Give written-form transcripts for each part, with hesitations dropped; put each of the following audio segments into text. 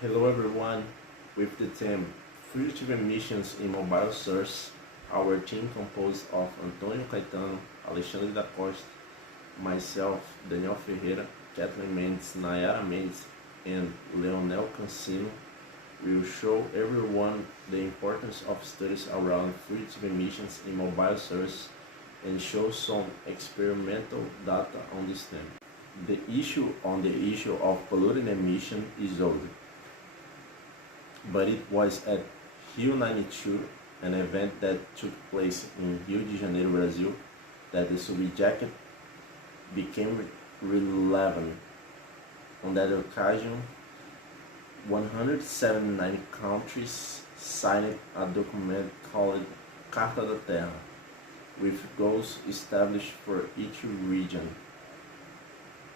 Hello everyone, with the theme Fugitive Emissions in Mobile Source, our team composed of Antônio Caetano, Alexandre da Costa, myself, Daniel Ferreira, Kathleen Mendes, Nayara Mendes, and Leonel Cancino will show everyone the importance of studies around fugitive emissions in mobile source and show some experimental data on this theme. The issue of pollutant emission is old, but it was at Rio 92, an event that took place in Rio de Janeiro, Brazil, that the subject became relevant. On that occasion, 179 countries signed a document called Carta da Terra, with goals established for each region.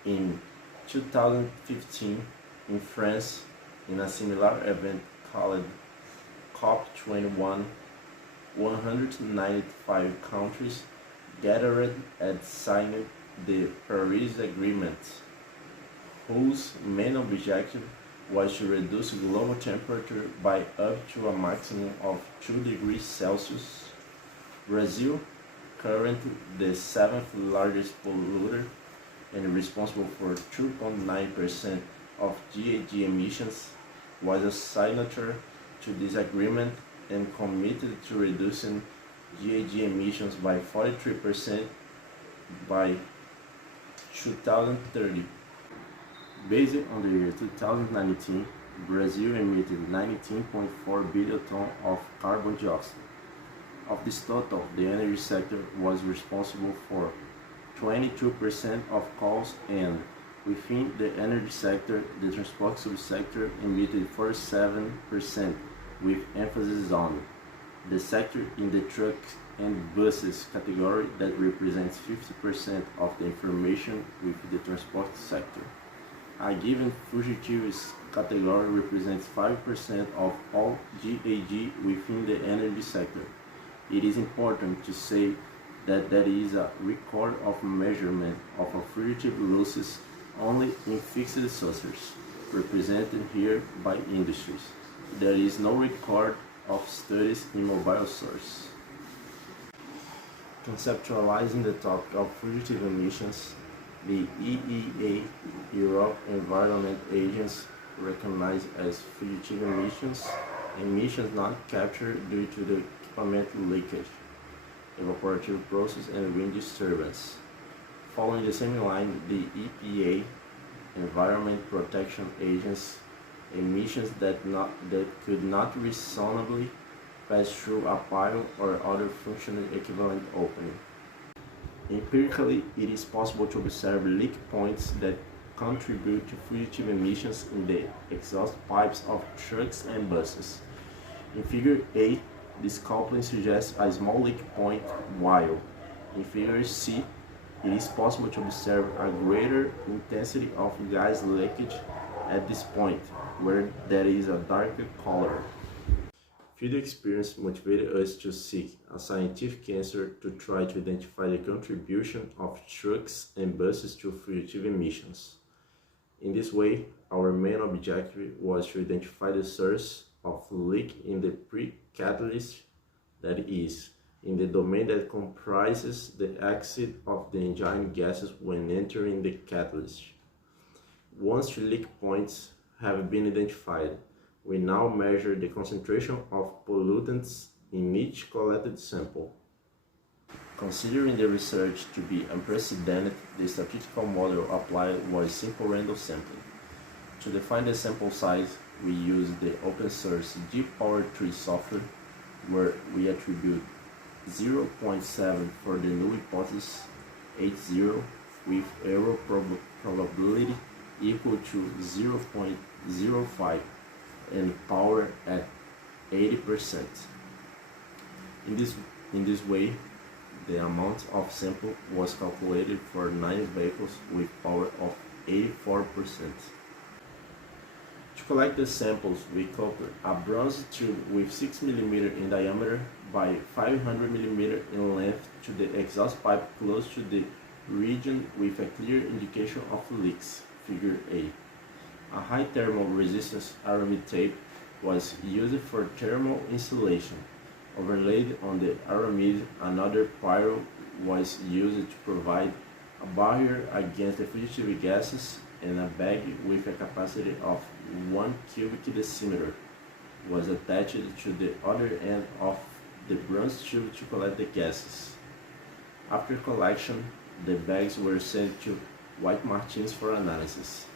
In 2015, in France, in a similar event called COBEM2021, 195 countries gathered and signed the Paris Agreement, whose main objective was to reduce global temperature by up to a maximum of 2 degrees Celsius. Brazil, currently the 7th largest polluter and responsible for 2.9% of GHG emissions, was a signatory to this agreement and committed to reducing GHG emissions by 43% by 2030. Based on the year 2019, Brazil emitted 19.4 billion tons of carbon dioxide. Of this total, the energy sector was responsible for 22% of costs, and within the energy sector, the transport subsector emitted 47%, with emphasis on the sector in the trucks and buses category that represents 50% of the information with the transport sector. A given Fugitivas category represents 5% of all GHG within the energy sector. It is important to say that there is a record of measurement of a fugitive losses only in fixed sources, represented here by industries. There is no record of studies in mobile source. Conceptualizing the topic of fugitive emissions, the EEA, Europe Environment Agency, recognized as fugitive emissions not captured due to the equipment leakage, evaporative process, and wind disturbance. Following the same line, the EPA, Environment Protection Agency, emissions that could not reasonably pass through a pile or other functional equivalent opening. Empirically, it is possible to observe leak points that contribute to fugitive emissions in the exhaust pipes of trucks and buses. In Figure A, this coupling suggests a small leak point, while in Figure C, it is possible to observe a greater intensity of gas leakage at this point, where there is a darker color. Field experience motivated us to seek a scientific answer to try to identify the contribution of trucks and buses to fugitive emissions. In this way, our main objective was to identify the source of leak in the pre-catalyst, that is, in the domain that comprises the exit of the engine gases when entering the catalyst. Once the leak points have been identified, we now measure the concentration of pollutants in each collected sample. Considering the research to be unprecedented, the statistical model applied was simple random sampling. To define the sample size, we used the open source G-Power3 software, where we attribute 0.7 for the null hypothesis, 80 with error probability equal to 0.05 and power at 80%. In this way, the amount of sample was calculated for 9 vehicles with power of 84%. To collect the samples, we coupled a bronze tube with 6 mm in diameter by 500 mm in length to the exhaust pipe close to the region with a clear indication of leaks, Figure A. A high thermal resistance aramid tape was used for thermal insulation. Overlaid on the aramid, another pyro was used to provide a barrier against the fugitive gases, and a bag with a capacity of 1 cubic decimeter was attached to the other end of the bronze tube to collect the gases. After collection, the bags were sent to White Martins for analysis.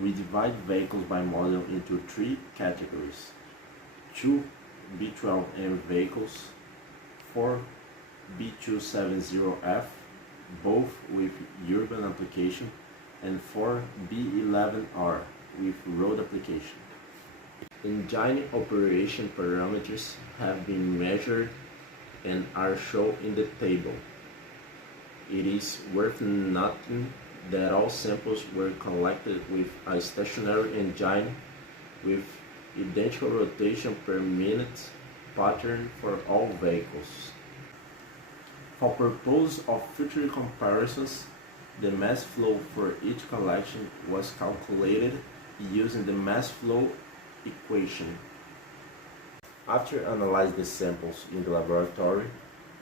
We divide vehicles by model into 3 categories: 2 B12M vehicles, 4 B270F, both with urban application, and 4 B11R with road application. Engine operation parameters have been measured and are shown in the table. It is worth noting that all samples were collected with a stationary engine with identical rotation per minute pattern for all vehicles. For purpose of future comparisons, the mass flow for each collection was calculated using the mass flow equation. After analyzing the samples in the laboratory,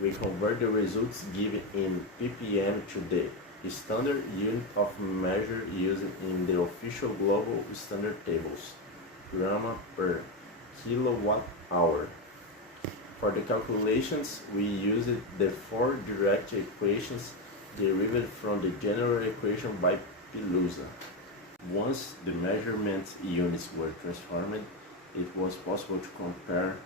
we convert the results given in ppm to the standard unit of measure used in the official global standard tables, grama per kilowatt hour. For the calculations, we used the 4 direct equations derived from the general equation by Piluza. Once the measurement units were transformed, it was possible to compare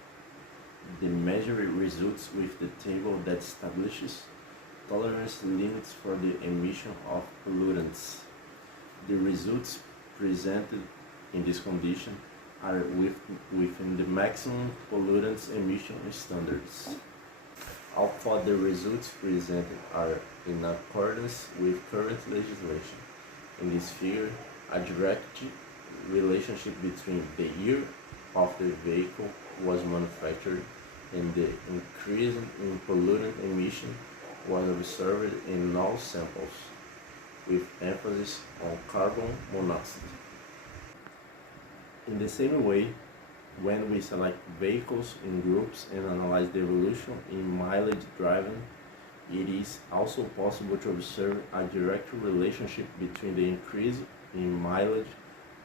the measured results with the table that establishes tolerance limits for the emission of pollutants. The results presented in this condition are within the maximum pollutants emission standards. Although the results presented are in accordance with current legislation. In this figure, a direct relationship between the year of the vehicle was manufactured and the increase in pollutant emission was observed in all samples, with emphasis on carbon monoxide. In the same way, when we select vehicles in groups and analyze the evolution in mileage driven, it is also possible to observe a direct relationship between the increase in mileage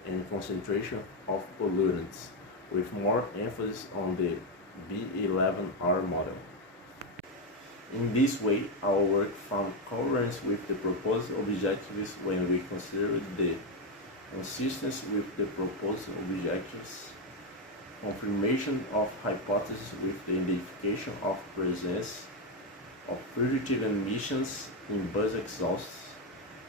and concentration of pollutants, with more emphasis on the B11R model. In this way, our work found coherence with the proposed objectives when we considered the consistency with the proposed objectives, confirmation of hypotheses with the identification of presence of fugitive emissions in bus exhausts,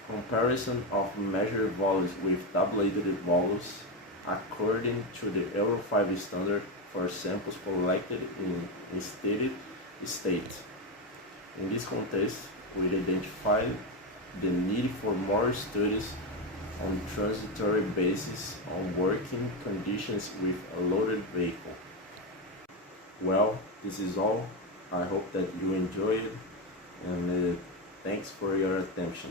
comparison of measured volumes with tabulated volumes according to the Euro 5 standard for samples collected in steady state. In this context, we identified the need for more studies on transitory basis on working conditions with a loaded vehicle. Well, this is all. I hope that you enjoy it, and thanks for your attention.